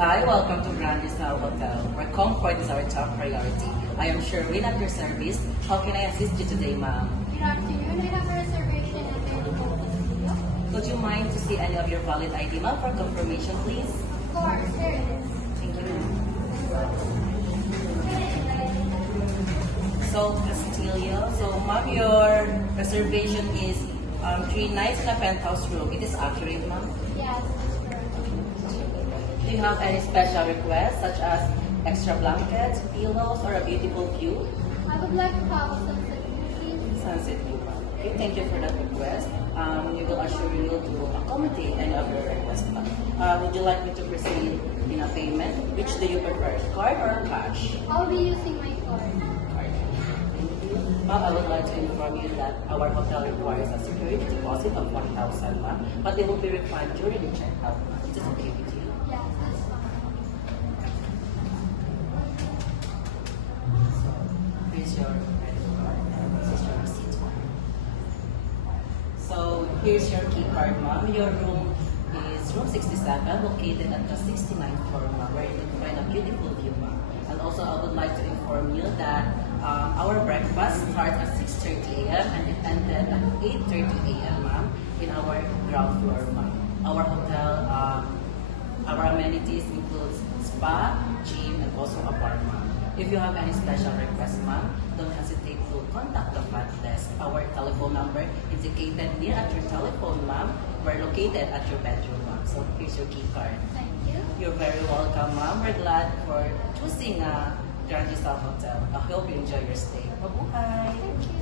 Hi, welcome to Grand Rizal Hotel, where comfort is our top priority. I am Sherwin at your service. How can I assist you today, ma'am? Good afternoon. I have a reservation available for the studio. Would you mind to see any of your valid ID, ma'am, for confirmation, please? Of course, here it is. Thank you. So, Castillo, ma'am, your reservation is 3 nights in a penthouse room. It is accurate, ma'am? Yes, this is correct. Do you have any special requests, such as extra blankets, pillows, or a beautiful view? I would like to have a sunset view, please. Sunset view, ma'am. Okay, thank you for that request. We will assure you to accommodate any of your requests, ma'am. Would you like me to proceed in a payment? Which do you prefer, card or cash? I'll be using my card. Card. Ma'am, I would like to inform you that our hotel requires a security deposit of 1,000, ma'am, but they will be refunded during the checkout, ma'am. Is this okay with you? Yes, that's fine. So, here's your credit card and this is your receipt, ma'am. So, here's your key card, ma'am. Your room is room 67, located at the 69th floor, ma'am, where you can find a beautiful view, ma'am. And also, I would like to inform you that our breakfast starts at 6:30 a.m. and it ended at 8:30 a.m., ma'am, in our ground floor, ma'am. Our hotel, our amenities includes spa, gym, and also a bar, ma'am. If you have any special requests, ma'am, don't hesitate to contact the front desk. Our telephone number indicated near at your telephone, ma'am. We're located at your bedroom, ma'am. So here's your key card. Thank you. You're very welcome, ma'am. We're glad for choosing Grand Rizal Hotel. I hope you enjoy your stay. Mabuhay! Thank you.